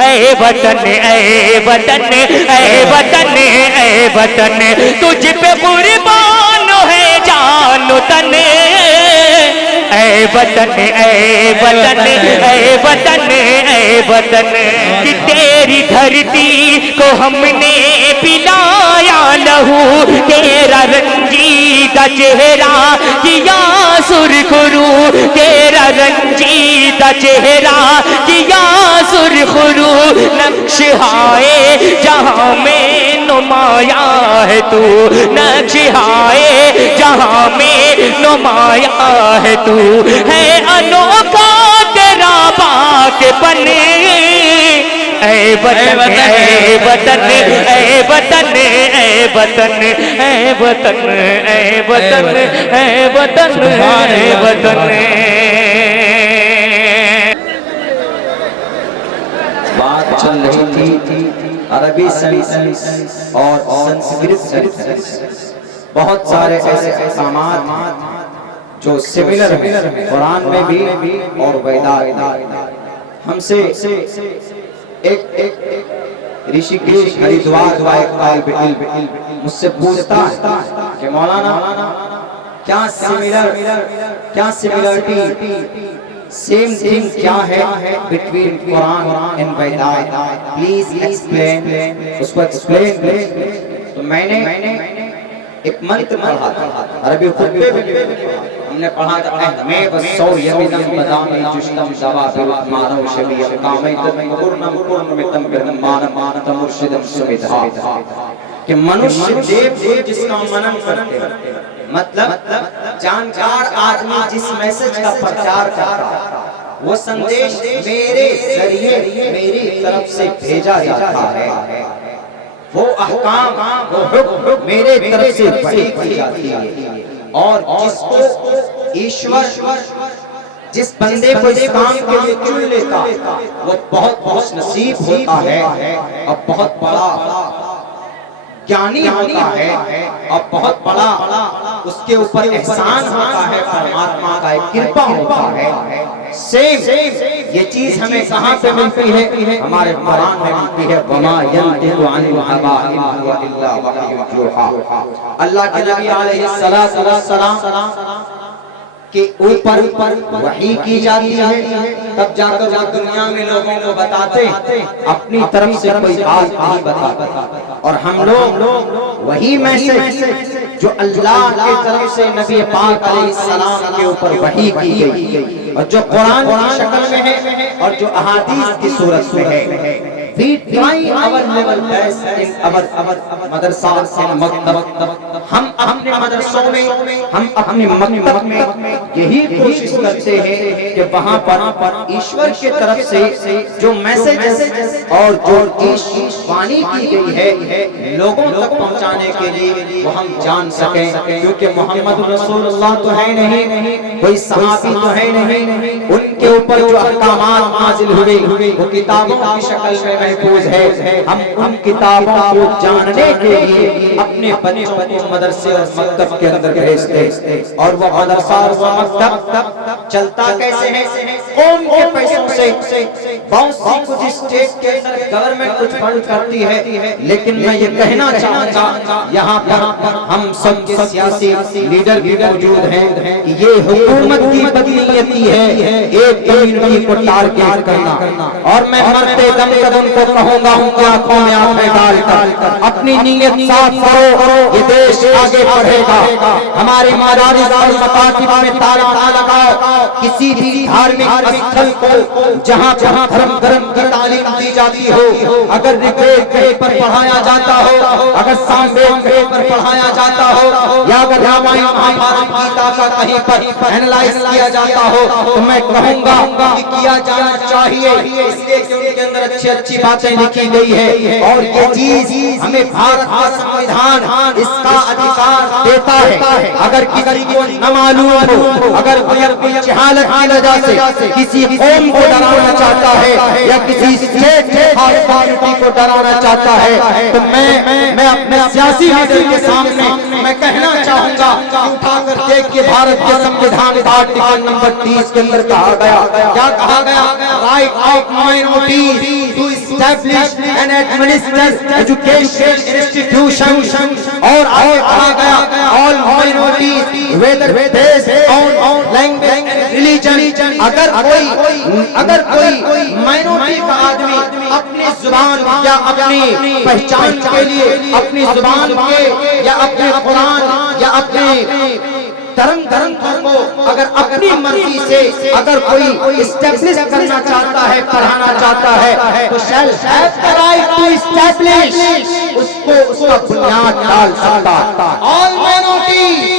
ऐ वतन ऐ वतन ऐ वतन ऐ वतन, तुझ पे कुर्बान है जानो तन। ऐ वतन ऐ वतन ऐ वतन ऐ वतन, कि तेरी धरती को हमने पिलाया लहू, तेरा रंजीदा चेहरा किया सुरखरू, तेरा रंजीदा चेहरा किया सुरखरू। नक्श हाय जहां में नुमाया है तू, नक्श हाय जहां में नुमाया है तू, है अनोखा तेरा बाक़पन। ऐ वतन ऐ वतन ऐ वतन ऐ वतन ऐ वतन ऐ वतन ऐ वतन ऐ वतन। बात चल रही थी अरबी संस्कृत और संस्कृत, बहुत सारे ऐसे अहकामात जो सिमिलर हैं कुरान में भी और वेदांत। हमसे एक ऋषिकेश हरिद्वार का एक तालिब इल्म मुझसे पूछता है कि मौलाना क्या सिमिलरिटी सेम थिंग क्या है between Quran and Vedanta, please explain. उसको एक्सप्लेन तो मैंने एक मंत्र पढ़ा था अरबी खुतबे में, हमने पढ़ा था मैं वसौ यमिदम बदामी जुष्टम दवाबिल मानव शबीय कामैतम पूर्णम पूर्णमितम ब्रह्मानम तमुर्शिदम सुमिधा, कि मनुष्य देव जिसका मनन करते हैं, मतलब जानकार आदमी जिस मैसेज का प्रचार करता है वो संदेश मेरे जरिए मेरी तरफ से भेजा जाता है, वो अहकाम वो हुक्म मेरे तरफ से वही की जाती है। और जिसको ईश्वर जिस बंदे को इस काम के लिए चुन लेता वो बहुत बहुत नसीब होता है और बहुत बड़ा ज्ञानी होता है और बहुत बड़ा उसके ऊपर एहसान होता है, परमात्मा का एक कृपा होता है। सेम ये चीज हमें कहाँ पे मिलती है? हमारे कुरान में मिलती है, वमा यंतिकु अनिल हवा इन हुवा इल्ला वह्युन यूहा। अल्लाह के नबी अलैहिस्सलातु वस्सलाम के ऊपर वही की जाती है, तब जाकर वो दुनिया में लोगों को बताते, अपनी तरफ से कोई बात नहीं बताते। और हम लोग वही मैसेज जो अल्लाह की तरफ से नबी पाक अलैहिस्सलाम के ऊपर वही की गई और जो कुरान की शक्ल में है और जो अहादीस की सूरत में है। We try our level best in our Madrasa and मकतब। हम अपने मदरसों में हम अपने मकतब में यही कोशिश करते हैं कि वहाँ पर ईश्वर की तरफ से जो मैसेज और जो वाणी की गई है लोगों तक पहुँचाने के लिए वो हम जान सकें, क्योंकि मोहम्मद रसूलुल्लाह तो है नहीं, कोई सहाबी तो है नहीं, उनके ऊपर जो अहकामात नाज़िल हुए वो किताबों की शक्ल में महफूज है। हम उन किताबों को जानने के लिए अपने बच्चों को मदरसे और मकतब के अंदर भेजते, और वो मदरसा और वो मकतब चलता कैसे है? कौन के पैसों से? बहुत सी कुछ स्टेट के अंदर गवर्नमेंट कुछ फंड करती है, लेकिन मैं ये कहना चाहूँगा यहाँ पर हम सब सियासी लीडर भी मौजूद हैं कि ये हुकूमत की बदनीयती है एक कम्युनिटी को टारगेट करना। और मैं मरते दम तक उनको कहूँगा उनकी आंखों में आंखें डालकर अपनी नीयत साफ करो, ये देश आगे बढ़ेगा। हमारी मदारिस और मकातिब में ताला ना लगाओ, किसी भी धार्मिक स्थल को जहाँ धर्म की तालीम दी जाती हो, अगर ऋग्वेद कहीं पर पढ़ाया जाता हो, अगर सामवेद कहीं पर पढ़ाया जाता हो, या अगर रामायण महाभारत गीता का कहीं पर एनालाइज किया जाता हो, तो मैं कहूँगा कि किया जाना चाहिए, इसलिए कि उनके अंदर अच्छी बातें लिखी गई है। और ये चीज हमें भारत का संविधान इसका अधिकार देता है। अगर किसी को न मालूम हो, अगर कोई अपनी जहालत की वजह से किसी कौम को डराना चाहता है या किसी स्टेट कम्युनिटी को डराना चाहता है, तो मैं अपने सियासी लीडर के सामने मैं कहना चाहूँगा कि उठा करके देखिए भारत के संविधान का आर्टिकल नंबर 30 के अंदर कहा गया, क्या कहा गया? Right of minorities to establish and administer education institution. और आगे कहा गया all minorities whether based on language religion. अगर कोई माइनॉरिटी का आदमी अपनी जुबान या अपनी पहचान के लिए, अपनी जुबान के या अपने कुरान या अपने धर्म को अगर अपनी मर्जी से अगर कोई इस्टेब्लिश करना चाहता है, पढ़ाना चाहता है, तो shall have the right to establish, उसको उसका बुनियाद डाल सकता। ऑल माइनॉरिटीज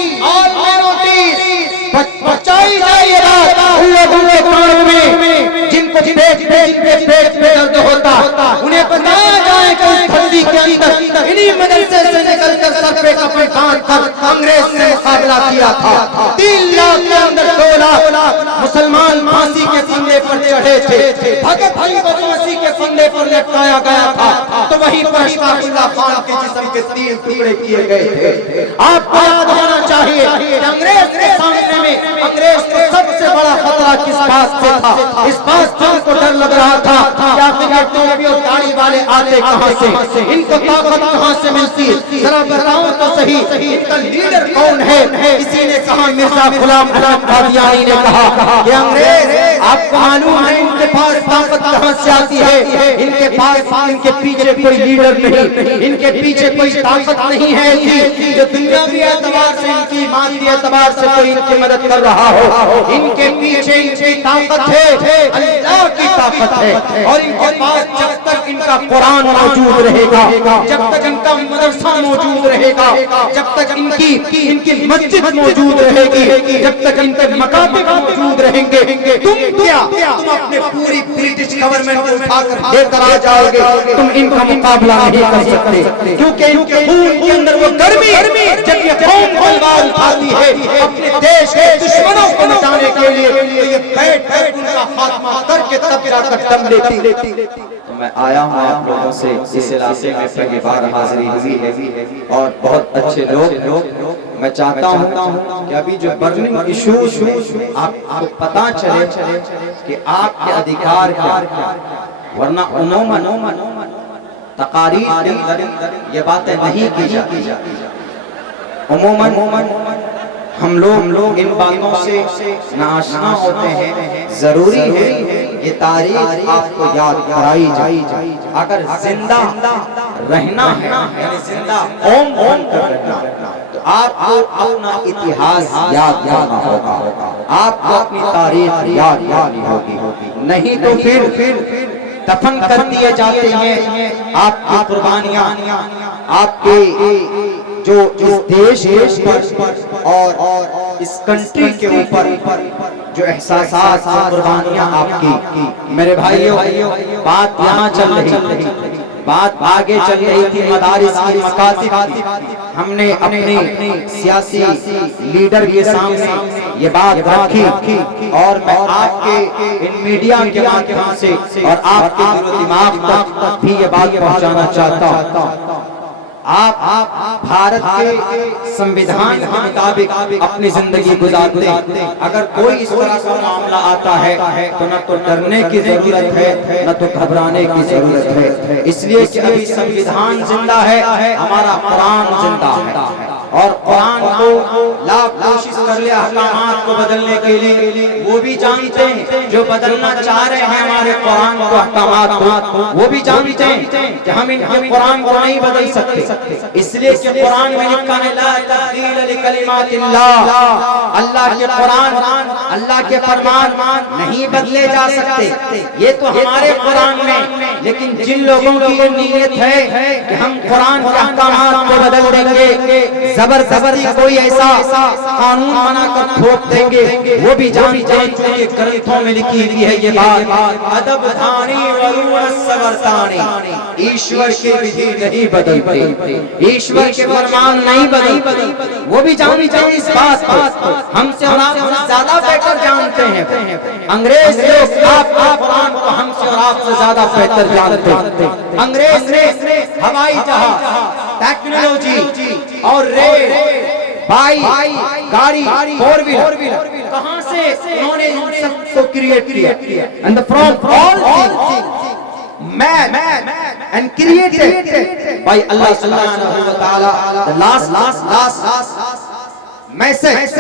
बचाई जाए ये बात उन लोगों के कान में जिनको पेट में दर्द होता, उन्हें बताया जाए कि उस ठंडी के अंदर इन्हीं मदरसे से निकलकर सर पे कपड़े बांध कर अंग्रेज से मुकाबला किया था। 3 लाख के अंदर 2 लाख मुसलमान फांसी के फंदे पर चढ़े थे, भगत सिंह को फांसी के फंदे पर लटकाया गया था, तो वहीं पर अशफाकुल्लाह खान के जिस्म के 3 टुकड़े किए गए थे। आपको याद होना चाहिए कि अंग्रेज के सामने में अंग्रेज को सबसे बड़ा खतरा किस बात से था? इस बात से उनको डर लग रहा था कि आखिर ये टोपी और दाढ़ी वाले आते कहां से, इनको ताकत कहां से मिलती? जरा बताओ तो सही, इनका लीडर कौन है? किसी ने कहा मिर्जा गुलाम अहमद कादियानी ने कहा कि अंग्रेज आपको मालूम है इनके पास ताकत कहां से आती है? इनके पास, इनके पीछे कोई लीडर नहीं, इनके पीछे कोई ताकत नहीं है ऐसी जो दुनियावी एतबार से, इनकी मादी एतबार से कोई इनकी मदद कर रहा हो। इनके पीछे इनकी ताकत है, अल्लाह की ताकत है। और इनके पास जब तक इनका कुरान मौजूद रहेगा, जब तक इनका मदरसा मौजूद रहेगा, जब तक इनकी मस्जिद मौजूद रहेगी, जब तक इनके मकातिब मौजूद रहेंगे, तुम अपने पूरी ब्रिटिश गवर्नमेंट को उठाकर लेकर आ जाओगे, तुम इनका मुकाबला नहीं कर सकते, क्योंकि इनके खून के अंदर वो गर्मी जब ये कौम तलवार उठाती है अपने देश के दुश्मनों को मिटाने के लिए, तो ये बैठ उनका खात्मा करके तब जाकर दम लेती। तो मैं आया हूँ आप लोगों से इस इलाके में पहली बार हाजिरी हुई है और बहुत अच्छे लोग, मैं चाहता हूँ कि अभी जो बर्निंग इशूज आपको पता चले कि आपके अधिकार क्या, वरना उमूमन तकारीर के अंदर ये बातें नहीं की जाती। उमूमन हम लोग इन बातों से नाआशना होते हैं। जरूरी है ये तारीख आपको याद कराई जाए। अगर जिंदा रहना है, यानी जिंदा ओम करना, तो आपको अपना इतिहास याद करना होगा, आपको अपनी तारीख याद करनी होगी। नहीं तो फिर दफन कर दिए जाते हैं आपकी कुर्बानियां, आपके जो इस देश पर और इस कंट्री के ऊपर जो एहसास कुर्बानियां आपकी। मेरे भाइयों, बात यहाँ चल रही, बात आगे चल रही थी मदारिस की, मकातिब की। हमने अपने सियासी लीडर के सामने ये बात रखी और मैं आपके इन मीडिया के माध्यम से और आपके दिमाग तक भी ये बात पहुंचाना चाहता हूं। आप भारत के संविधान के मुताबिक अपनी जिंदगी गुजारते, अगर कोई इस तरह का मामला आता है तो न तो डरने की जरूरत है, न तो घबराने की जरूरत है। इसलिए कि अभी संविधान जिंदा है, हमारा कुरान जिंदा है और कुरान को लाख कोशिश कर ले अहकामात को बदलने के लिए, वो भी जानते हैं जो बदलना चाह रहे हैं हमारे कुरान को, अहकामात को, वो भी जानते हैं कि हम इनके कुरान को नहीं बदल सकते। इसलिए कि कुरान में लिखा है ला तब्दील लिकलिमातिल्लाह, अल्लाह के कुरान, अल्लाह के फरमान नहीं बदले जा सकते। ये तो हमारे कुरान में, लेकिन जिन लोगों की ये नीयत है कि हम कुरान के अहकामात को बदल देंगे, जबरदस्ती कोई ऐसा कानून बनाकर थोप देंगे, वो भी जानते हैं कि ग्रंथों में लिखी हुई है ये बात, अदब धानी वरुण सवरतानी, ईश्वर की विधि नहीं बदलती, ईश्वर के फरमान नहीं बदलते। वो भी जानते हैं इस बात को, हमसे और आपसे ज्यादा बेहतर जानते हैं। अंग्रेज लोग आपका कुरान को हमसे और आपसे ज्यादा बेहतर जानते हैं। अंग्रेज ने हवाई जहाज, टेक्नोलॉजी और रेल बाई, गाड़ी, फोर व्हीलर, कहां से उन्होंने इन सबको क्रिएट किया? And from all things man and created by Allah subhanahu wa ta'ala. The last message,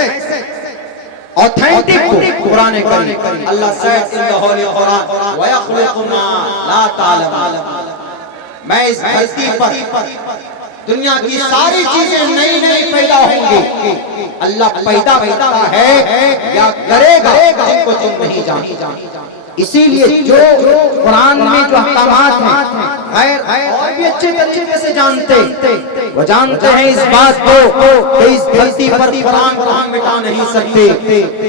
authentic Quran Kareem. Allah said in the Holy Quran, wa yakhluqu ma la ta'lamun. मैं इस धरती पर दुनिया की सारी चीजें नई नई पैदा होंगी। अल्लाह पैदा करता है या करेगा जिनको तुम नहीं जानते। इसीलिए जो कुरान में जो अहकामात हैं और भी अच्छे तरीके से जानते, वो जानते हैं इस बात को कि इस धरती पर कुरान को हम मिटा नहीं सकते।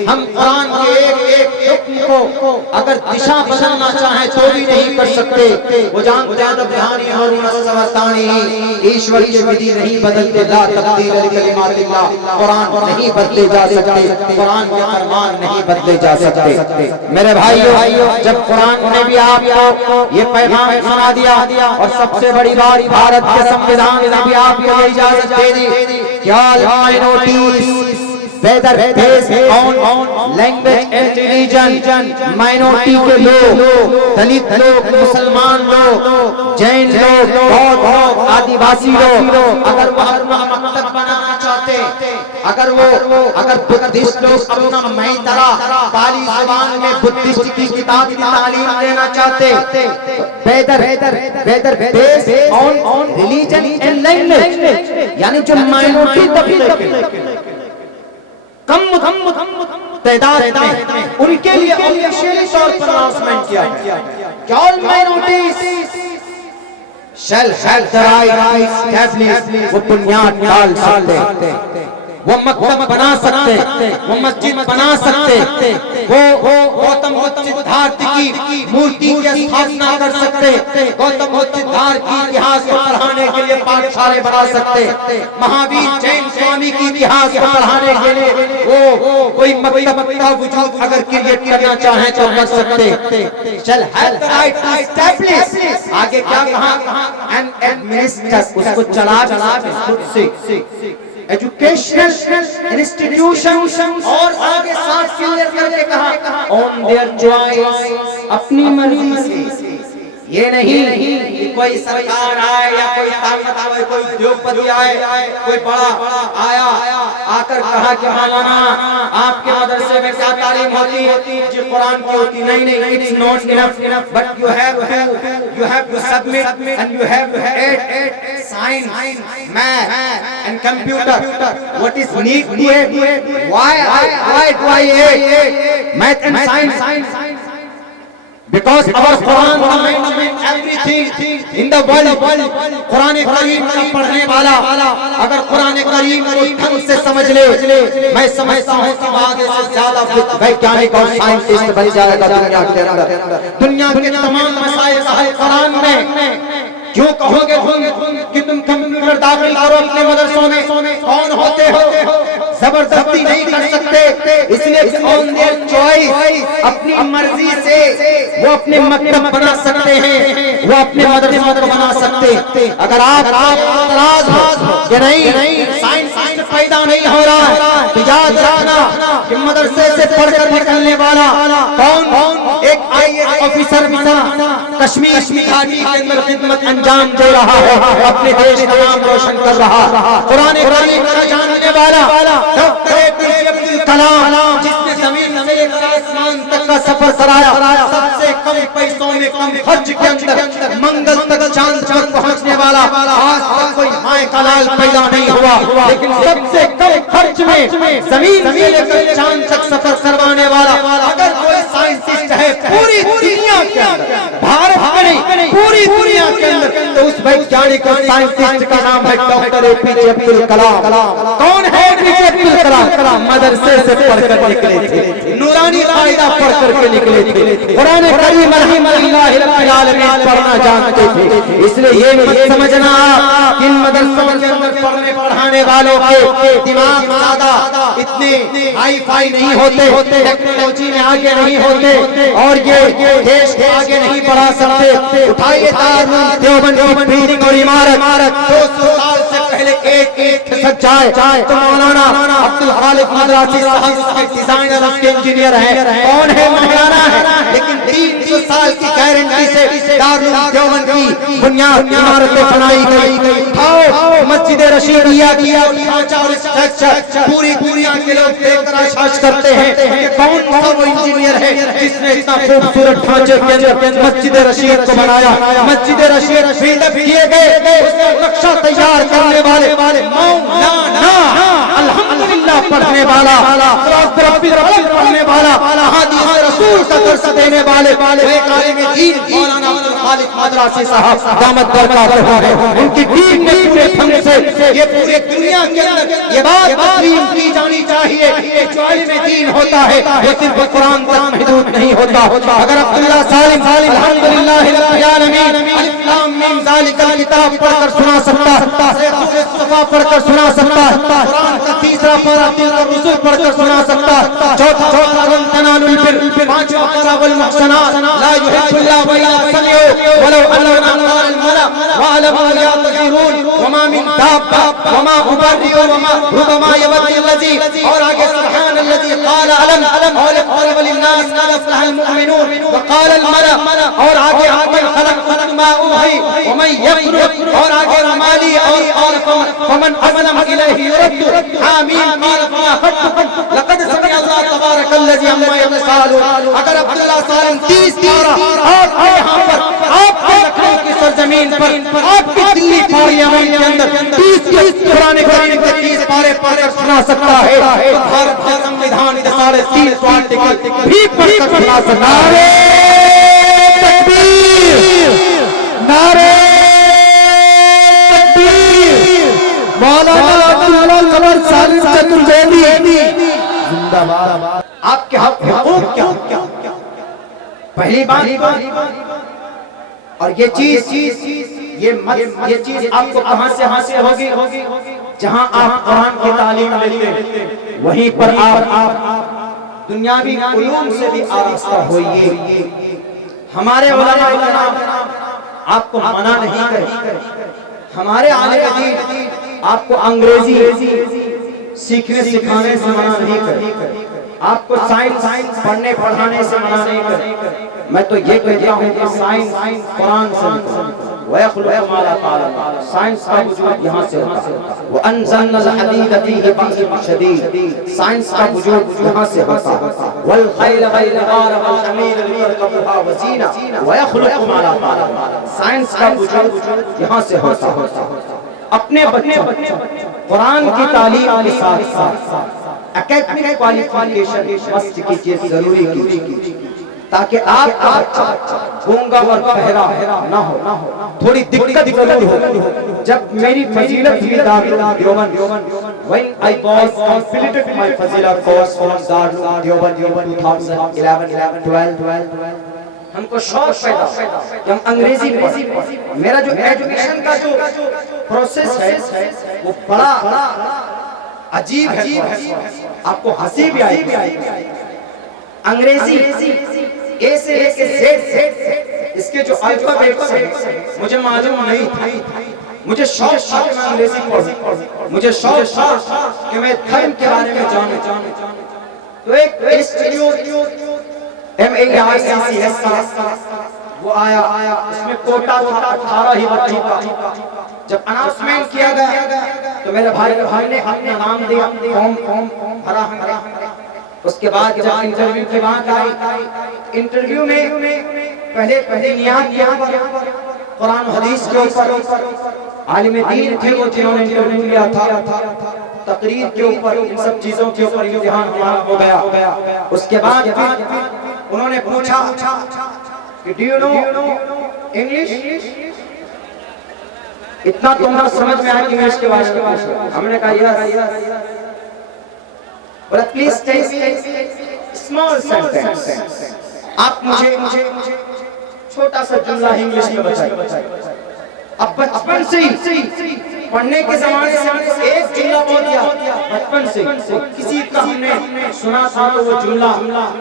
हम कुरान के एक हुक्म को अगर दिशा बदलना चाहें तो भी नहीं कर सकते। वो जानते हैं तब्दीली और मुनस्सवतानी, ईश्वर की विधि नहीं बदलते। ला तब्दील लिकलिमातिल्लाह, कुरान नहीं बदले जा सकते, कुरान के फरमान नहीं बदले जा सकते। मेरे भाइयों, जब कुरान ने भी आपको ये पैगाम सुना दिया और सबसे बड़ी बात भारत के संविधान ने भी आपको ये इजाजत दे दी कि all minorities whether based on language and religion, minority के लोग, दलित लोग, मुसलमान लोग, जैन लोग, बौद्ध लोग, आदिवासी लोग, अगर वो अपना मकतब बनाना चाहते, अगर बुद्धिस्ट लोग अपना मैतरा पाली ज़बान में बुद्धिस्ट की किताब की तालीम लेना चाहते, whether based on religion and language, यानी जो माइनॉरिटी तबलीग कम तादाद में उनके लिए ऑफिशियली तौर पर अनाउंसमेंट किया कि all minorities shall have the right to establish, वो बुनियाद डाल सकते, वो मकतब बना सकते, वो मस्जिद बना सकते, वो गौतम बुद्ध सिद्धार्थ की मूर्ति की स्थापना कर सकते, गौतम बुद्ध सिद्धार्थ की इतिहास को पढ़ाने के लिए पाठशाले बना सकते, महावीर जैन स्वामी की इतिहास को पढ़ाने के लिए वो कोई मकतब का वजूद अगर क्रिएट करना चाहे तो कर सकते। Shall have the right to establish, आगे क्या कहा, एंड एडमिनिस्टर, उसको चला खुद से एजुकेशनल इंस्टीट्यूशन, और आगे साथ क्लियर करके कहा ऑन देयर चॉइस, अपनी मर्जी से। ये नहीं कि कोई सरकार आए या कोई ताकत आए, कोई उद्योगपति आए, कोई बड़ा आया आकर कहा कि मौलाना आपके मदरसे में क्या तालीम होती है, जो कुरान की होती। नहीं, it's not enough, but you have to submit and you have to add science, math and computer, what is need to add, why do I add math and science? Because our Quran recommends everything in the world. Quran करीम का पढ़ने वाला अगर कुरान करीम को ढंग से समझ ले, मैं समझता हूँ कि आगे से ज्यादा वैज्ञानिक और साइंटिस्ट बन जाएगा दुनिया के अंदर। दुनिया के तमाम मसाइल कुरान में। क्यों कहोगे कि तुम कंप्यूटर दाखिल करो अपने मदरसों में, कौन होते हो, जबरदस्ती नहीं कर सकते, इसलिए ऑन देयर चॉइस, अपनी मर्जी से वो अपने मकतब बना सकते हैं, वो अपने मदरसों को बना सकते। अगर आप नाराज हो कि नहीं साइंस पैदा नहीं हो रहा है, तो याद रखना कि मदरसे से पढ़कर निकलने वाला कौन, एक आईएएस ऑफिसर बना, कश्मीर घाटी के अंदर खिदमत अंजाम दे रहा है, अपने देश का नाम रोशन कर रहा। कुरान करीम का जानने वाला डॉक्टर एपीजे अब्दुल कलाम, जिसने जमीन से लेकर आसमान तक का सफर कराया, सबसे कम पैसों में कम खर्च के अंदर मंगल तक चांद तक पहुंचने वाला, आज तक कोई माए का लाल पैदा नहीं हुआ, लेकिन सबसे कम खर्च में जमीन से लेकर चांद तक सफर करवाने वाला अगर कोई साइंटिस्ट है पूरी दुनिया के अंदर, भारत में नहीं पूरी दुनिया के अंदर, तो उस वैज्ञानिक और साइंटिस्ट का नाम है डॉक्टर एपीजे अब्दुल कलाम। कौन है एपीजे अब्दुल कलाम? मदरसे से पढ़कर निकले थे, नूरानी कायदा पढ़ करके निकले थे, कुरान करीम रहमतुल्लाहि रब्बिल आलमीन पढ़ना जानते थे। इसलिए ये मत समझना कि इन मदरसों के अंदर पढ़ने पढ़ाने वालों के दिमाग ज्यादा इतने हाई फाई नहीं होते, टेक्नोलॉजी में आगे नहीं होते, और ये देश को आगे नहीं बढ़ा सकते। उठाइए दारुल देवबंद की बिल्डिंग और इमारत 200 साल से पहले एक एक खिसक जाए तो मौलाना अब्दुल खालिक मदरासी साहब उसके डिजाइनर, उसके इंजीनियर हैं। कौन है? मौलाना है। लेकिन 300 साल की गारंटी से दारुल देवबंद की बुनियाद इमारतें बनाई गई। आओ मस्जिद रशीदिया की ढांचा और स्ट्रक्चर पूरी दुनिया के लोग देखकर आश्चर्य करते हैं कि कौन सा वो इंजीनियर है जिसने इतना खूबसूरत ढांचे के अंदर मस्जिद रशीद को बनाया। मस्जिद रशीद बिल्डअप किए गए, उसका नक्शा तैयार करने वाले मौलाना अल्हम्दुलिल्लाह पढ़ने वाला, पढ़ने वाला, हदीस रसूल का दर्स देने वाले एक आलिम दीन मौलाना अब्दुल खालिक मदरासी साहब दामत बरकातहू है। उनकी टीम ने पूरे ढंग से ये पूरी दुनिया के अंदर ये बात तस्लीम की जानी चाहिए कि जो आलिम दीन होता है वो सिर्फ कुरान तक महदूद नहीं होता। अगर अब्दुल्ला सालिम अल्हम्दुलिल्लाह रब्बिल आलमीन अलिफ लाम मीम ज़ालिकल किताब पढ़कर सुना सकता, मुस्तफा पढ़कर सुना सकता, कुरान का तीसरा पारा तिलका रसूल पढ़कर सुना सकता, चौथा पारा लन तनालुल बिर, पांचवा पारा वल मुहसनात ला युहिब्बुल्लाहु व ला समिउ वलौ अन्ना अल मला व अलम ला तजरून वमा मिन दाब्बा वमा उबर्रिउ वमा रुबमा यवद्दुल्लज़ी, और आगे सुब्हानल्लज़ी क़ाल अलम और क़ाल लिन्नास क़द अफ़लहल मुमिनून व क़ाल अल मला, और आगे अमन खलक़ मा उही व मन यक़्नुत, और आगे माली और क़ाल फमन अज़लम इलैहि युरद्दु हामीन क़ाल फमा खत्तुकुम लक़द समिअ अल्लाह तबारकल्लज़ी अम्मा यतसालून। अगर अब्दुल्ला सालिम 30 पारा आपके यहाँ पर, आपके लखनऊ की सरजमीन पर, आपकी दिल्ली पार्लियामेंट के अंदर 30 पुराने करीम के 30 पारे पढ़कर सुना सकता है, तो भारत का संविधान के 350 आर्टिकल भी पढ़कर सुना सकता है। नारे तकबीर, मौलाना अब्दुल कमर सालिम चतुर्वेदी जिंदाबाद। आपके हकूक क्या? पहली बात, और ये चीज ये चीज आपको कहां से हासिल होगी? जहां आप कुरान की तालीम लेते हैं वहीं पर आप दुनियावी उलूम से भी आरास्ता होइए। हमारे उलमा आपको मना नहीं करे, हमारे आलिम दीन आपको अंग्रेजी सीखने सिखाने से मना नहीं करे, आपको साइंस पढ़ने पढ़ाने से मना नहीं करे। मैं तो ये कहता हूँ कि साइंस कुरान से साइंस का वजूद यहाँ से होता है। वो अनज़लनल हदीद फीही बअसन शदीद, साइंस का वजूद यहाँ से होता है। वल खैल वल बिगार वल हमीर लितरकबूहा वज़ीना व यखलुकु मा ला तालमून, साइंस का वजूद यहाँ से होता है। अपने बच्चों कुरान की तालीम के साथ एकेडमिक क्वालिफिकेशन मस्त कीजिए, जरूरी कीजिए, ताकि आप गूंगा और बहरा ना हो। थोड़ी दिक्कत जरूर हो। जब मेरी फजीलत हुई Darul Deoband, when I was completed my Fazila course from Darul Deoband in 2011-12, हमको शौक पैदा कि हम अंग्रेजी पढ़ें। मेरा जो एजुकेशन का जो प्रोसेस है वो बड़ा अजीब है, आपको हंसी भी आएगी। अंग्रेजी ए से लेके जेड इसके जो अल्फाबेट्स हैं मुझे मालूम नहीं था। मुझे शौक था कि मैं अंग्रेजी पढ़ूं, मुझे शौक था कि मैं धर्म के बारे में जानूं। तो एक इंस्टीट्यूट MAICCS वो आया, उसमें कोटा था 18 ही बच्चों का। जब अनाउंसमेंट किया गया तो मेरे भाई ने अपना नाम दिया, फॉर्म भरा। उसके बाद जब इंटरव्यू की बात आई, इंटरव्यू में पहले नियात किया कुरान हदीस के ऊपर, आलिम दीन थे वो जिन्होंने इंटरव्यू लिया था, तकरीर के ऊपर, इन सब चीजों के ऊपर इम्तिहान हो गया। उसके बाद उन्होंने पूछा कि डू यू नो इंग्लिश? इतना तुमको समझ में आया इंग्लिश के बारे में? हमने कहा yes. But please take small sentence. आप मुझे छोटा सा जुमला इंग्लिश में बताइए। अब बचपन से ही पढ़ने के ज़माने से हमको एक जुमला बोल दिया, बचपन से किसी का हमने सुना था तो वो जुमला,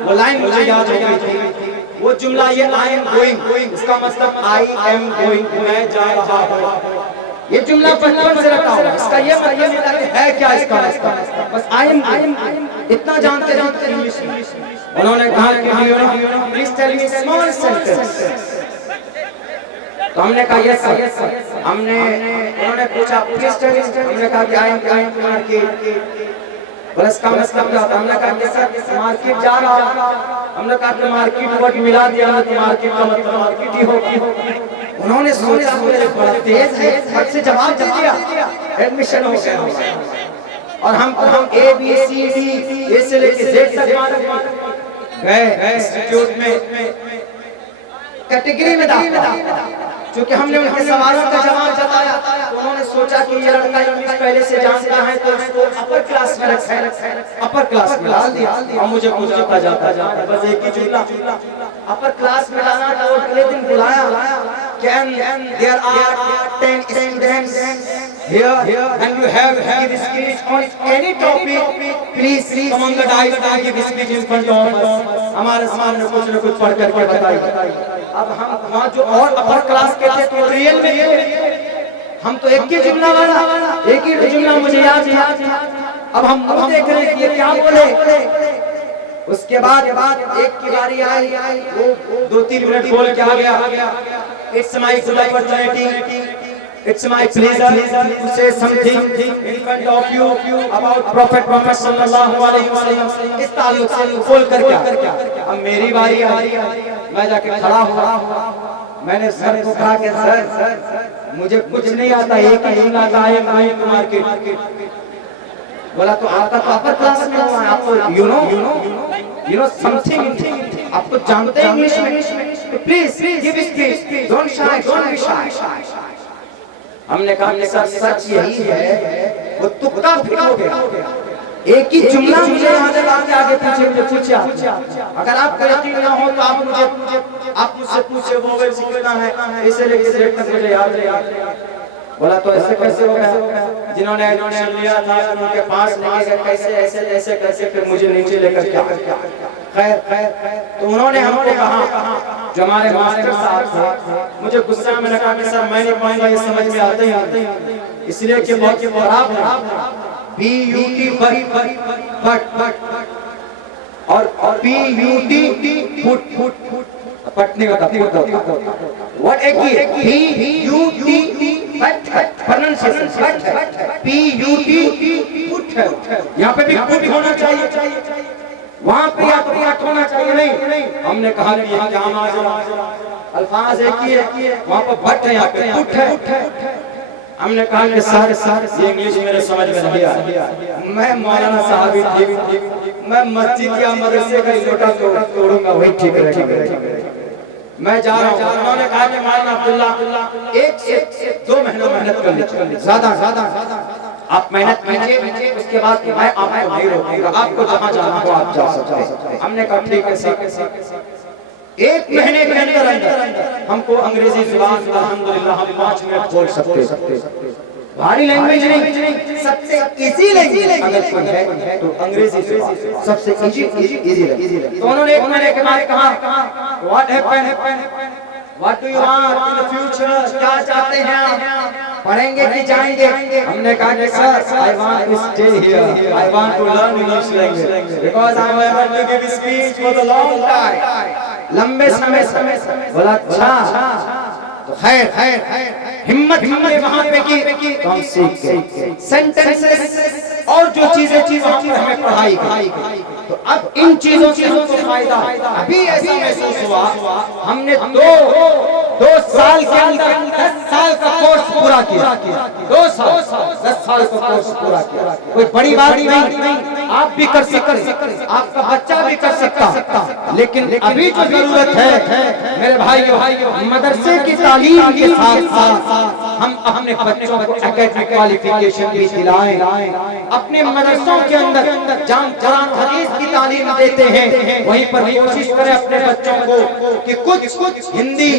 वो लाइन मुझे याद हो गई थी। वो जुमला ये I am going, इसका मतलब I am going, मैं जा रहा हूँ। ये जुमला बचपन से रटा हुआ, इसका ये मतलब है क्या इसका बस आई एम इतना जानते जानते इंग्लिश। उन्होंने कहा कि please tell me small sentence. तो हमने कहा यस सर। उन्होंने पूछा प्लीज टेल मी, हमने कहा कि आई एम मार्केट। बोला इसका मतलब क्या होता है? हमने कहा कि सर मार्केट जा रहा। हमने कहा कि मार्केट वर्ड मिला दिया तो मार्केट का मतलब मार्केट ही होगी। उन्होंने सोचा मुझे बड़ा तेज है, फट से जवाब दे दिया, एडमिशन हो गया। और हम A B C D A से लेके जेड तक गए इंस्टीट्यूट में, कैटेगरी में दाखिला। क्योंकि हमने उनके सवालों का जवाब बताया, तो उन्होंने सोचा कि ये लड़का इंग्लिश पहले से जानता है तो इसको अपर क्लास में रखा है, अपर क्लास में डाल दिया। और मुझे पूछता जाता बस एक ही जुमला, अपर क्लास में डाला। तो अगले दिन बुलाया, can there are 10 students here and you have give speech on any topic, please come on the dais and give speech in front of us। हमारे सामने कुछ न कुछ पढ़ करके बताइए। अब हम वहाँ जो और अपर क्लास के थे तो रियल में थे, हम तो एक ही जुमला वाला, एक ही जुमला मुझे याद था। अब हम देख रहे हैं कि ये क्या बोले। उसके बाद एक की बारी आई, वो 2-3 मिनट बोल के आ गया। It's my good opportunity, it's my pleasure to say something in front of you about Prophet Muhammad sallallahu alaihi wasallam। इस ताल्लुक से बोल कर क्या? अब मेरी बारी आई, मैं जाके खड़ा हुआ। मैंने सर को कहा कि सर मुझे कुछ नहीं आता, एक ही जुमला आता है मार्केट। बोला तो आता तो अपर क्लास में हुआ है, आपको you know something, आपको जानते हैं इंग्लिश में, please give speech, don't be shy. हमने कहा कि सर सच यही है, वो तुक्का फिट हो गया। एक ही जुमला मुझे यहाँ से आगे पीछे मुझे पूछा। अगर आप यकीन ना हो तो आप मुझसे पूछे वो वे सीखना है, इसे लेके जेड तक मुझे याद है। बोला तो ऐसे कैसे हो गया? जिन्होंने एडमिशन लिया था उनके पास नहीं गए, कैसे कैसे फिर मुझे नीचे लेकर क्या? खैर तो उन्होंने हमको कहा, जो हमारे मास्टर साहब थे, मुझे गुस्सा में लगा कि सर मैं नहीं पाऊंगा, ये समझ में आते ही इसलिए कि बहुत खराब है। BUT बट और PUT फुट पट नहीं होता, व्हाट एक ही BUT but pronunciation but PUT foot है। यहाँ पे भी फुट होना चाहिए, वहाँ पे या तो फट होना चाहिए नहीं। हमने कहा कि यहाँ जहाँ अल्फाज एक ही है, वहाँ पर बट है, यहाँ पे फुट है। हमने कहा कि सर ये इंग्लिश मेरे समझ में नहीं आया, मैं मौलाना साहब ठीक, मैं मस्जिद या मदरसे का लोटा तोड़ूंगा वही ठीक रहेगा, मैं जा रहा हूँ। उन्होंने कहा कि मौलाना अब्दुल्ला 1 से 2 महीनों मेहनत कर लीजिए, ज्यादा आप मेहनत कीजिए, उसके बाद मैं आपको नहीं रोकूंगा, आपको जहाँ जाना हो आप जा सकते हैं। हमने कहा ठीक है सर। 1 महीने के अंदर हमको अंग्रेजी जुबान अल्हम्दुलिल्लाह हम 5 मिनट बोल सकते। भारी लैंग्वेज नहीं, सबसे इजी लैंग्वेज अगर कोई है तो अंग्रेजी जुबान सबसे इजी लैंग्वेज। तो उन्होंने 1 महीने के बाद कहा what happened, what do you want in the future, क्या चाहते हैं आप, पढ़ेंगे कि जाएंगे? हमने कहा कि sir I want to stay here, I want to learn English language because I want to give speech for the long time, लंबे समय। बोला अच्छा, तो खैर हिम्मत हमने वहां पे की तो हम सीख गए सेंटेंसेस और जो चीजें वहां पर हमें पढ़ाई गई। तो अब इन चीजों से हमको फायदा अभी ऐसा महसूस हुआ, हमने 2 साल के अंदर 10 साल का कोर्स पूरा किया। 2 साल 10 साल का कोर्स पूरा किया, कोई बड़ी बात नहीं, आप भी कर सकते, आपका बच्चा भी कर सकता। लेकिन अभी जो जरूरत है मेरे भाइयों, मदरसे की तालीम के साथ हम अपने बच्चों को एकेडमिक क्वालिफिकेशन भी दिलाएं। अपने मदरसों के अंदर जहाँ कुरान हदीस की तालीम देते हैं वहीं पर कोशिश करें अपने बच्चों को कि कुछ हिंदी,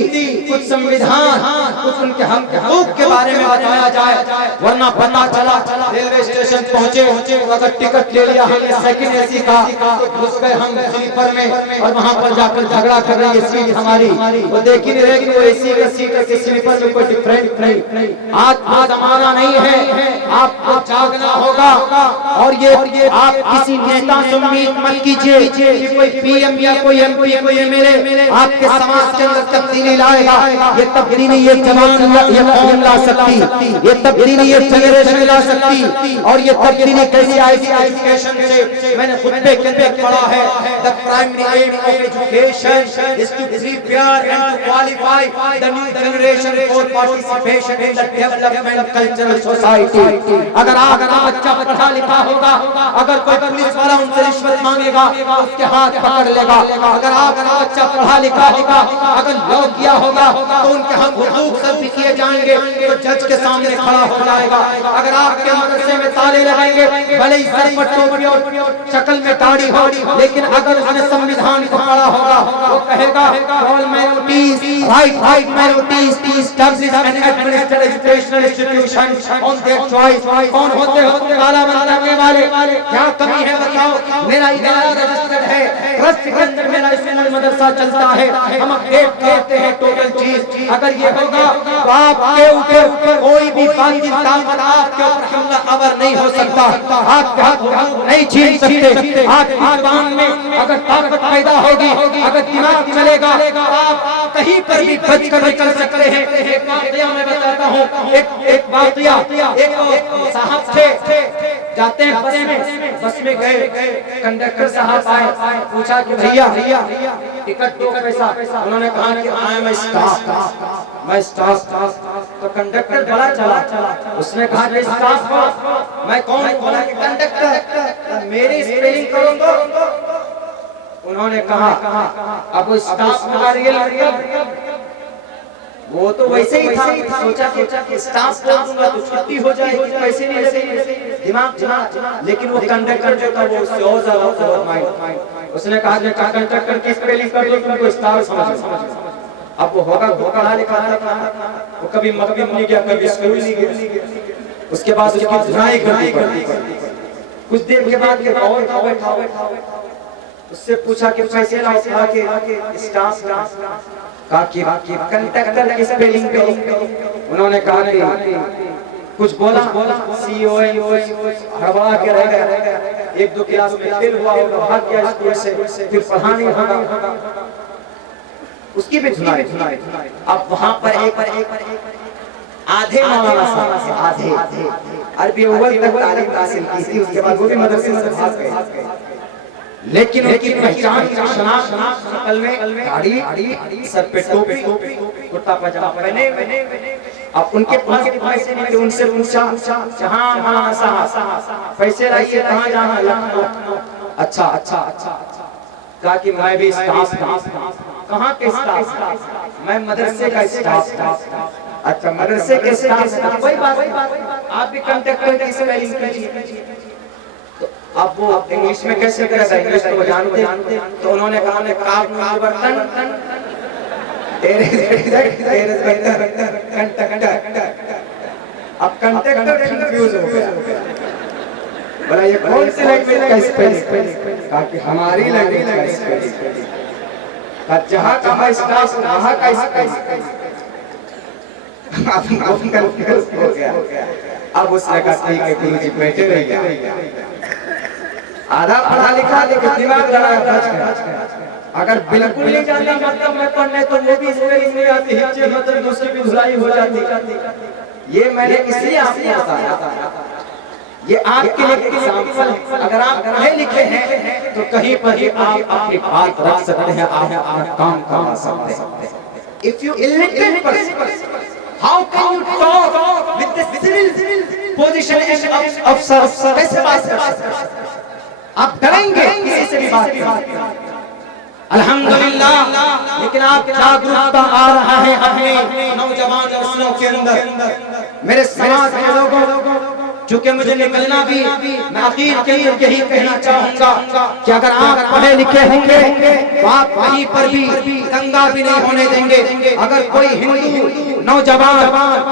कुछ संविधान, कुछ उनके हकूक के बारे में बताया जाए। वरना पता चला रेलवे स्टेशन पहुंचे, अगर टिकट ले लिया हमने सेकंड एसी का, तो घुस गए हम स्लीपर में और वहां पर जाकर झगड़ा कर रही है सीट हमारी, वो देख ही नहीं रहे कि वो एसी का सीट है कि स्लीपर में कोई डिफरेंट नहीं। आज वो जमाना नहीं है, आपको जागना होगा। और ये आप किसी नेता से उम्मीद मत कीजिए कि कोई पीएम या कोई एमपी कोई एमएलए आपके समाज के अंदर तब्दीली लाएगा। ये तब्दीली ये जवान ये कौम ला सकती, ये तब्दीली ये जनरेशन ला सकती। और ये तब्दीली कैसे आएगी? एजुकेशन से। मैंने खुतबे के अंदर पढ़ा है, the primary aim of education is to prepare and to qualify the new generation for participation in the development cultural society. अगर आपका बच्चा पढ़ा लिखा होगा, अगर कोई पुलिस वाला उनसे रिश्वत मांगेगा तो उसके हाथ पकड़ लेगा। अगर आपका बच्चा पढ़ा लिखा होगा, अगर लॉ किया होगा तो उनके हक हुकूक सब भी किए जाएंगे, तो जज के सामने खड़ा हो जाएगा। अगर आपके मदरसे में ताले लगाएंगे, भले ही सर पर टोपी और शक्ल में दाढ़ी हो, लेकिन अगर उसने संविधान को पढ़ा होगा, वो कहेगा all minorities right minorities to establish and administer educational institution on their choice. कौन होते काला बनने वाले? क्या कमी है बताओ? मेरा इदारा रजिस्टर्ड है, ट्रस्ट के अंदर मेरा स्कूल मदरसा चलता है, हम अपडेट करते हैं टोटल चीज। अगर ये होगा तो आपके ऊपर कोई भी बाकी ताकत आपके ऊपर हमला अवर नहीं हो सकता, आपके हक नहीं छीन सकते। आपकी जुबान में अगर ताकत पैदा होगी, अगर दिमाग चलेगा, आप कहीं पर भी बच कर निकल सकते हैं। एक वाकया मैं बताता हूँ, एक वाकया, एक साहब थे, जाते हैं बस में गए, कंडक्टर साहब आए, पूछा कि भैया टिकट दो पैसा। उन्होंने कहा कि आई एम मैं स्टाफ। तो कंडक्टर बड़ा चला, उसने कहा कि स्टाफ मैं कौन? बोला कि कंडक्टर, मेरी स्पेलिंग करो तो। उन्होंने कहा अब वो स्टाफ का रियल वो तो वैसे ही था, सोचा कि स्टाफ बोल दूंगा तो छुट्टी हो जाएगी, पैसे नहीं लगेंगे, दिमाग। लेकिन वो कंडक्टर जो था वो उससे और ज्यादा माइंड। उसने कहा कि कंडक्टर की स्पेलिंग कर दो, तुमको स्टाफ समझ। अब वो होगा पढ़ा लिखा था, वो कभी मकबूल नहीं गया, कभी स्कूल नहीं गया। उसके बाद उसकी धुनाई करती। कुछ देर के बाद ये और बैठा, उससे पूछा कि पैसे लाओ, कहा कि स्टाफ कहा कि कंडक्टर की स्पेलिंग करो। उन्होंने कहा कि कुछ बोला, सीओ हड़बड़ा के रह गया, एक दो क्लास में फेल हुआ होगा, भाग गया स्कूल से, फिर पढ़ा नहीं होगा, उसकी भी धुनाई। अब वहां पर एक आधे मौलाना साहब आधे अरबी अव्वल तक तालीम हासिल की थी, उसके बाद वो भी मदरसे से भाग गए। लेकिन उनकी पहचान शनाख्त शक्ल में दाढ़ी, सर पे टोपी, कुर्ता पजामा पहने। अब उनके पास पैसे नहीं थे, उनसे पूछा जहां मौलाना साहब पैसे लाइए, कहाँ जाना? लखनऊ। अच्छा। कहा कि मैं भी स्टाफ। कहाँ के स्टाफ? मैं मदरसे का स्टाफ। अच्छा, मदरसे के स्टाफ, कोई बात, आप भी कंडक्टर की स्पेलिंग कीजिए। अब वो इंग्लिश में कैसे करेगा? इंग्लिश तो जानते। तो उन्होंने कहा बर्तन अब कंडक्टर कंफ्यूज हो गया, बोला ये कौन सी लैंग्वेज का स्पेलिंग? कहा कि हमारी लैंग्वेज का स्पेलिंग। जहाँ का स्टाफ वहाँ का स्पेलिंग। हो गया। अब उसने कहा ठीक है गुरुजी बैठे रहिए। आधा पढ़ा लिखा लेकिन दिमाग लड़ा। अगर बिल्कुल नहीं जानता मतलब मैं पढ़ने तो वो भी स्पेलिंग नहीं आती, हिज्जे मतलब दूसरी भी धुलाई हो जाती। ये मैंने इसलिए आपको बताया, ये आपके लिए एग्जांपल है। अगर आप पढ़े लिखे हैं तो कहीं पर भी आप अपनी बात रख सकते हैं, आप अपना काम कमा सकते हैं। If you illiterate person, how can you talk with the civil position and officer? कैसे बात कर सकते हैं? आप डरेंगे किसी से भी बात करने। अल्हम्दुलिल्लाह, लेकिन आप जागरूकता आ रहा है अपने नौजवान नस्लों के अंदर। मेरे समाज के लोगों, चूंकि मुझे निकलना भी, मैं आखिर के अंदर यही कहना चाहूंगा कि अगर आप पढ़े लिखे होंगे तो आप कहीं पर भी दंगा भी नहीं होने देंगे। अगर कोई हिंदू नौजवान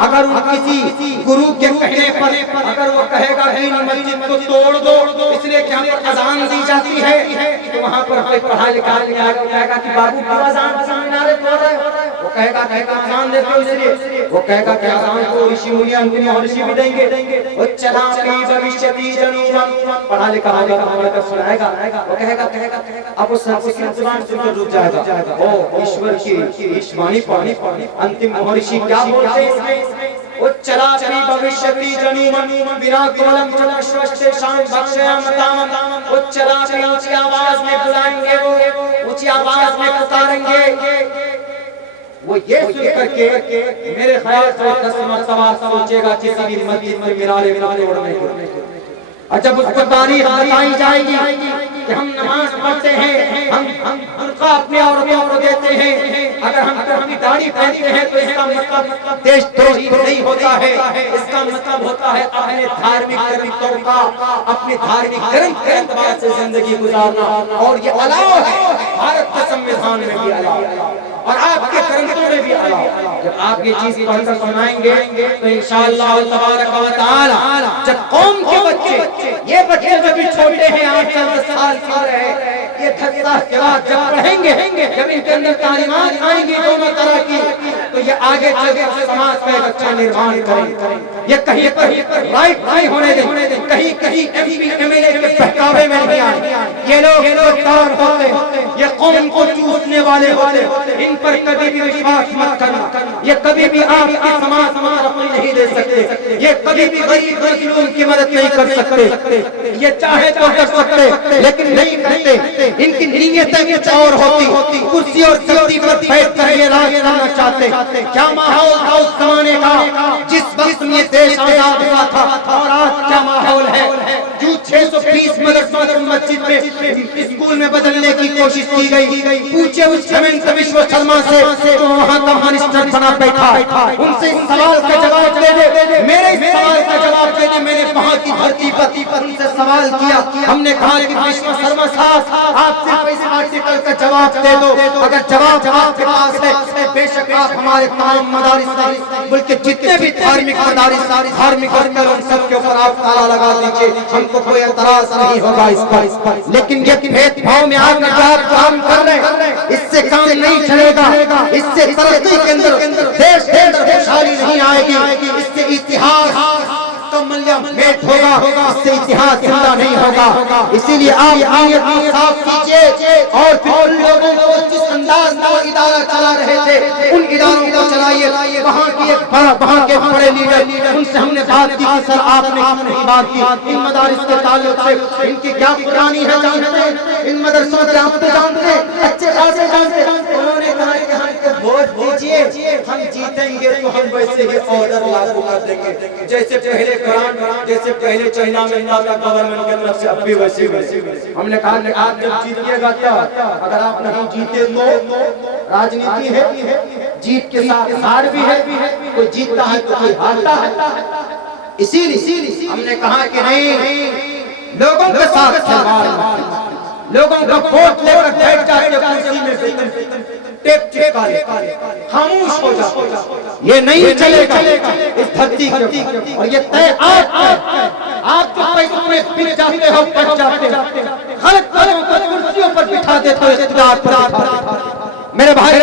अगर किसी गुरु के कहने पर अगर वो कहेगा कि मस्जिद को तोड़ दो इसलिए कि यहाँ पर अजान दी जाती है, तो वहाँ पर कोई पढ़ा लिखा कहेगा कि बाबू अजान नारे तोड़ रहे हो, कहेगा आसान देते हो इसलिए, वो कहेगा कि आसान को ऋषि मुनि अंतिम महर्षि भी देंगे। उच्चनापि भविष्यति जनुमं, पढ़ा लिखा होगा तो हमारे को सुनाएगा। वो कहेगा अब वो संस्कृत जुबान सुनकर रुक जाएगा। ओ ईश्वर की इस वाणी पर अंतिम महर्षि क्या बोलते हैं इसमें? उच्चनापि भविष्यति जनुमं विराकोलम चक्षुष्टे शाम भक्षयामताम। उच्चनापि ऊंची आवाज में बुलाएंगे, वो ऊंची आवाज में पुकारेंगे। वो ये सुन करके मेरे ख्याल से 10 मरतबा सोचेगा किसी भी मस्जिद में मीनारे में तोड़ने को। और जब उसको तारीख बताई जाएगी कि हम नमाज पढ़ते हैं, हम बुर्का अपने औरतों को देते हैं, अगर हम अपनी दाढ़ी पहनते हैं तो इसका मतलब देशद्रोही नहीं होता है, इसका मतलब होता है अपने धार्मिक कर्तव्यों का, अपने धार्मिक कर्म के एतबार से जिंदगी गुजारना। और ये अलाउ है, भारत के संविधान में भी अलाउ है और आपके ग्रंथों में भी अलाउ। जब आप ये चीज पढ़कर सुनाएंगे तो इंशाअल्लाह तबारक व तआला जब कौम के बच्चे, ये बच्चे जब भी छोटे हैं 8 साल 10 साल के रहे, ये 10 साल के बाद जब पढ़ेंगे, जब इनके अंदर तालीमात आएंगी दोनों तरह की, तो ये आगे चलकर समाज का एक अच्छा निर्माण करेंगे। ये कहीं राइट नहीं होने दें, कहीं एमपी एमएलए के बहकावे में नहीं आए। ये लोग गद्दार होते, ये कौम को चूसने वाले होते, इन पर कभी भी विश्वास मत करना। ये कभी भी आपकी समाज अपनी नहीं दे सकते, ये कभी भी गरीब मजलूम की मदद नहीं कर सकते। ये चाहे तो कर सकते लेकिन नहीं करते। इनकी नीयतें कुछ और होती, कुर्सी और गद्दी पर बैठ कर ये राज करना चाहते। क्या माहौल था उस जमाने का जिस वक्त ये देश आजाद हुआ था, और आज क्या माहौल है? जो 620 मदरसा मस्जिद में स्कूल में बदलने की कोशिश की गई। पूछे उस हेमंत विश्व शर्मा से जो वहाँ का मिनिस्टर बना बैठा, उनसे इस सवाल का जवाब दे दे, मेरे इस सवाल का जवाब दे दे। मैंने वहाँ की धरती पर उनसे सवाल किया, हमने कहा कि विश्व शर्मा साहब आप सिर्फ इस आर्टिकल का जवाब दे दो। अगर जवाब आपके पास है बेशक आप हमारे तमाम मदारिस, मुल्क के जितने भी धार्मिक मदारिस, धार्मिक उन सब के ऊपर आप ताला लगा दीजिए, हमको कोई एतराज नहीं होगा इस पर। लेकिन ये भेदभाव में आकर जो आप काम कर रहे हैं, इससे काम नहीं चलेगा, इससे तरक्की के अंदर देश के अंदर खुशहाली नहीं आएगी, इससे इतिहास का मूल्य भेंट होगा, इससे इतिहास जिंदा नहीं होगा। इसीलिए आप नीयत को साफ कीजिए और फिर लोगों को जिस अंदाज में वो इदारा चला रहे थे उन इदारों को चलाइए। वहाँ के बड़े लीडर, उनसे हमने बात की, सर आपने नहीं बात की, इन मदारिस के ताल्लुक से इनकी क्या पुरानी है जानते हैं, इन मदरसों के आप तो जानते हैं, अच्छे खासे जानते हैं। उन्होंने कहा कि हम वोट दीजिए, हम जीतेंगे तो हम वैसे ही ऑर्डर लागू कर देंगे, जैसे पहले कुरान, जैसे पहले चाइना में था गवर्नमेंट की तरफ से, अब भी वैसे। हमने कहा कि आप जब जीतिएगा तब, अगर आप नहीं जीते तो राजनीति है, जीत के साथ हार भी है, कोई जीतता है तो कोई हारता है। इसीलिए हमने कहा कि नहीं, लोगों के साथ लोगों का वोट लेकर बैठ जाते कुर्सी में, टेप खामोश हो जाओ, ये नहीं चलेगा इस धरती के। और ये तय आप जो पैसों में बिक जाते हो, बच जाते हो, गलत लोगों को कुर्सियों पर बिठा देते हो, इख्तियार पर। मेरे भाई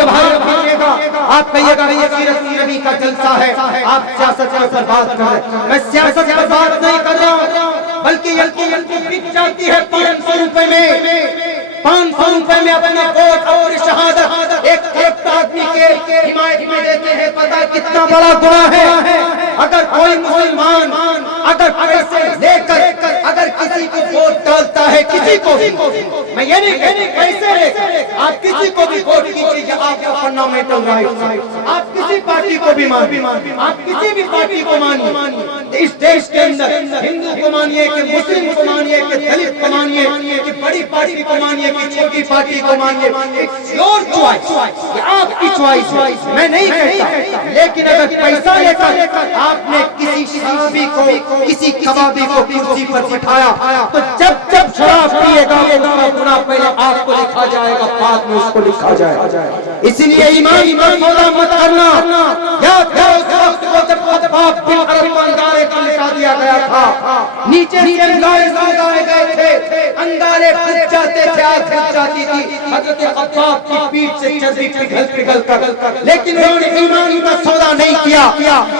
आप कहिएगा ये सीरत नबी का जलसा है, आप सियासत पर बात कर रहे हैं। मैं सियासत पर बात नहीं कर रहा हूँ, बल्कि यल्की बिक जाती है 500 रुपए में, 500 रुपए में अपना वोट और शहादत एक आदमी के हिमायत में देते हैं। पता कितना बड़ा गुनाह है। अगर कोई मुसलमान अगर पैसे लेकर अगर किसी को वोट डालता है, किसी को भी, मैं ये नहीं कहती पैसे लेकर आप किसी को भी वोट कीजिए, आपका फंडामेंटल राइट। आप किसी पार्टी को भी मानिए, आप किसी भी पार्टी को मानिए, इस देश के अंदर हिंदू को मानिए कि मुस्लिम को मानिए कि दलित को मानिए कि बड़ी पार्टी को मानिए कि छोटी पार्टी को मानिए, इट्स योर चॉइस, ये आपकी चॉइस, मैं नहीं कहता। लेकिन अगर पैसा लेकर आपने किसी शराबी को, किसी कबाबी को कुर्सी पर बिठाया, तो जब शराब पिएगा वो गुनाह पहले आपको लिखा जाएगा, बाद में उसको लिखा जाएगा। इसलिए ईमान सौदा मत करना। याद करो उस वक्त को जब बाप बिन अरब को अंगारे का लिखा दिया गया था, नीचे से अंगारे गए थे, अंगारे फूट जाते थे, खिंच जाती थी हजरत खब्बाब की पीठ से चर्बी पिघल कर, लेकिन उन्होंने ईमान का सौदा नहीं किया।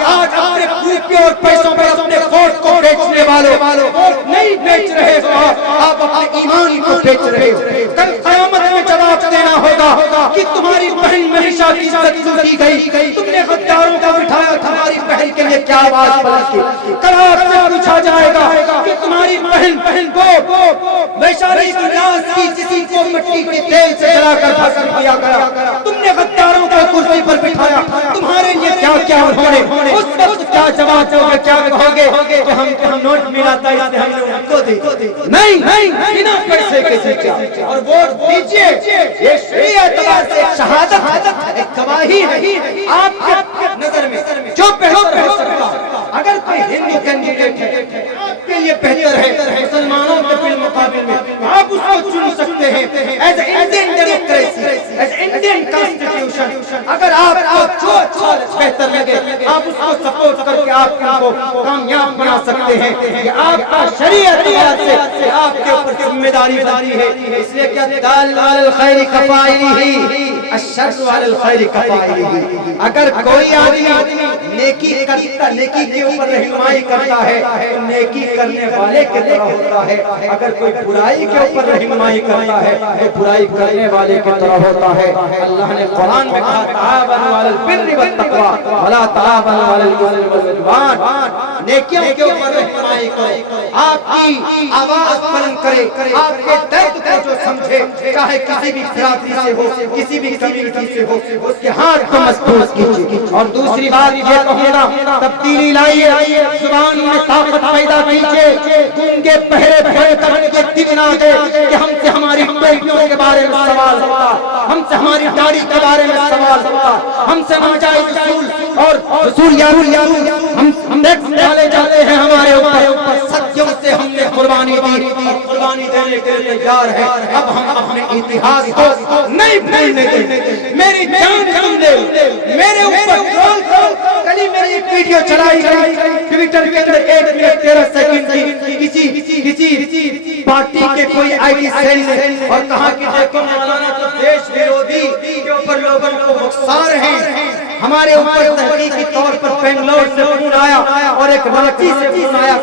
आज अपने रुपयों और पैसों पर अपने वोट को बेचने वालों वोट नहीं बेच रहे हो, आप अपने ईमान को बेच रहे हो। कल क़यामत में जवाब देना होगा कि तुम्हारी बहन महिषा की इज्जत लूटी गई, तुमने गद्दारों को बिठाया, तुम्हारी बहन के लिए क्या आवाज बुलंदी। कल आपसे पूछा जाएगा कि तुम्हारी बहन को वैशाली की लाश की किसी को मिट्टी के तेल से जलाकर भस्म किया गया, तुमने गद्दारों को कुर्सी पर बिठाया, तुम्हारे लिए क्या क्या उन्होंने, उस वक्त क्या जवाब दोगे, क्या कहोगे कि हम नोट मिला था इसलिए हमने उनको दी। नहीं, बिना पैसे के दीजिए और वोट दीजिए। ये शरीय एतबार से शहादत है, एक गवाही है आपके नजर में जो बेहतर हो सकता है। अगर कोई हिंदू कैंडिडेट है आपके लिए बेहतर है मुसलमानों के मुकाबले में, आप उसको चुन सकते हैं as Indian democracy, as Indian constitution. अगर आपको जो अच्छा बेहतर लगे आप उसको सपोर्ट करके आप उनको कामयाब बना सकते हैं। ये आपका शरीयत से आपके ऊपर जिम्मेदारी बनती है। इसलिए क्या दाल वाल खैर कफाइली अशर वाल खैर कफाइली, अगर कोई आदमी नेकी करता, नेकी के ऊपर रहनुमाई करता है तो नेकी करने वाले के तरह होता है। अगर कोई बुराई के ऊपर रहनुमाई करता है तो बुराई करने वाले की तरह होता है। अल्लाह ने कुरान में कहा ताअवनु अलल बिर्रि वत तक़वा वला ताअवनु अलल इस्मि वल उद्वान, नेकियों के ऊपर रहनुमाई करो, आपकी आवाज बुलंद करे, आपके दर्द को जो समझे, चाहे किसी भी बिरादरी से हो, किसी भी कम्युनिटी से हो, उसके हाथ को मजबूत कीजिए। और दूसरी बात ये कहूँगा, तब्दीली लाइए, जुबान में ताकत पैदा कीजिए, गूंगे बहरे करने के दिन ना दे कि हमसे हमारी बेटियों के बारे में सवाल होता, हमसे हमारी दाढ़ी के बारे में सवाल होता, हमसे नाजायज रसूल और रसूल हम डाले जाते हैं हमारे ऊपर। सत्यों से हमने कुर्बानी दी, कुर्बानी देने के लिए तैयार है। अब हम अपने इतिहास को नहीं भूलने देंगे। मेरी जान तुम दे, मेरे ऊपर कल मेरी एक वीडियो चलाई गई ट्विटर के अंदर 1 मिनट 13 सेकंड की, किसी पार्टी के कोई आईटी सेल ने, और कहा कि देखो मौलाना तो देश विरोधी के ऊपर लोगों को उकसा रहे हैं। हमारे ऊपर तहकीकी तौर पर बेंगलोर से फोन आया और एक लड़की से फोन आया,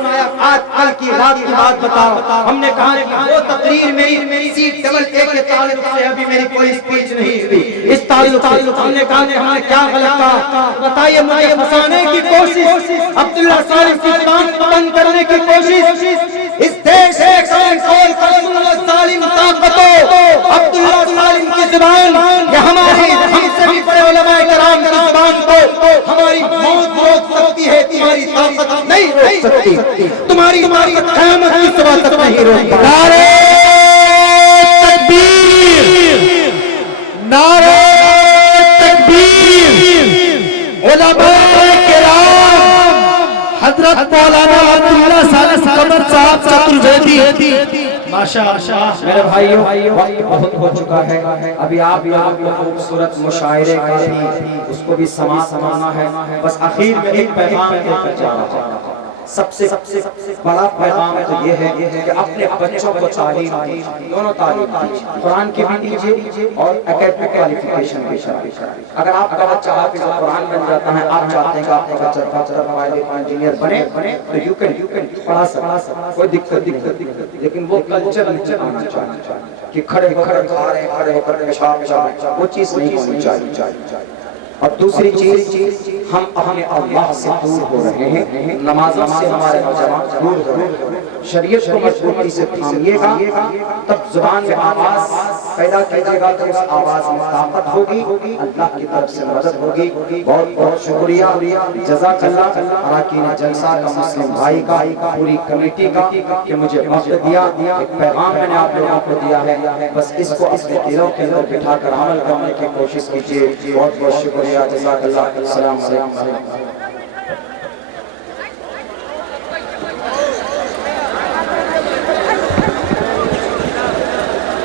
आज कल की रात की बात बताओ। हमने कहा कि वो तकरीर मेरी C AA के ताल्लुक से अभी मेरी कोई स्पीच नहीं हुई, इस ताल्लुक से हमने कहा कि हमने क्या गलत कहा, बताइए। मुझे फंसाने की कोशिश, अब्दुल्ला सालिम की जुबान बंद करने की कोशिश, इस देश में अब्दुल्ला सालिम की जुबान या हमारी हमसे भी बड़े उलमाए किराम की जुबान को हमारी मौत रोक सकती है, तुम्हारी ताकत नहीं रोक सकती, तुम्हारी क़यामत की सुबह तक नहीं रोक सकती। नारे तकबीर, नारे तकबीर। उलमाए किराम हजरत मौलाना अब्दुल्ला सालिम कमर साहब चतुर्वेदी, माशाअल्लाह। मेरे भाइयों वक्त बहुत हो चुका है, अभी आप लोगों को खूबसूरत मुशायरे का भी उसको भी समाप्त करना है। बस आखिर में एक पैगाम देकर जाना चाहता हूं। सबसे बड़ा पैगाम तो ये है कि अपने बच्चों को तालीम, दोनों तालीम, कुरान की भी दीजिए और एकेडमिक क्वालिफिकेशन भी कराइए। अगर आपका बच्चा हाफिज़ कुरान बन जाता है, आप चाहते हैं कि आपका बच्चा डॉक्टर, पायलट, इंजीनियर बने, तो यू कैन पढ़ा सकता, कोई दिक्कत, लेकिन वो कल्चर नहीं आना चाहिए कि खड़े खा रहे, खड़े होकर पेशाब, वो चीज़ नहीं होनी चाहिए। और दूसरी चीज, हम अपने अल्लाह से दूर हो रहे हैं, नमाज़ों से हमारे नौजवान दूर हो रहे हैं। शरीयत को मजबूती से थामिएगा, तब जुबान में आवाज पैदा कीजिएगा, तो उस आवाज में ताकत होगी, अल्लाह की तरफ से मदद होगी। बहुत बहुत शुक्रिया, जज़ाकल्लाह अराकीन जलसा का, मुस्लिम भाई का, पूरी कमेटी का कि मुझे वक्त दिया, एक पैगाम मैंने आप लोगों को दिया है। बस इसको अपने दिलों के अंदर बिठाकर अमल करने की कोशिश कीजिए। बहुत बहुत शुक्रिया, जज़ाकल्लाह। अस्सलाम वालेकुम।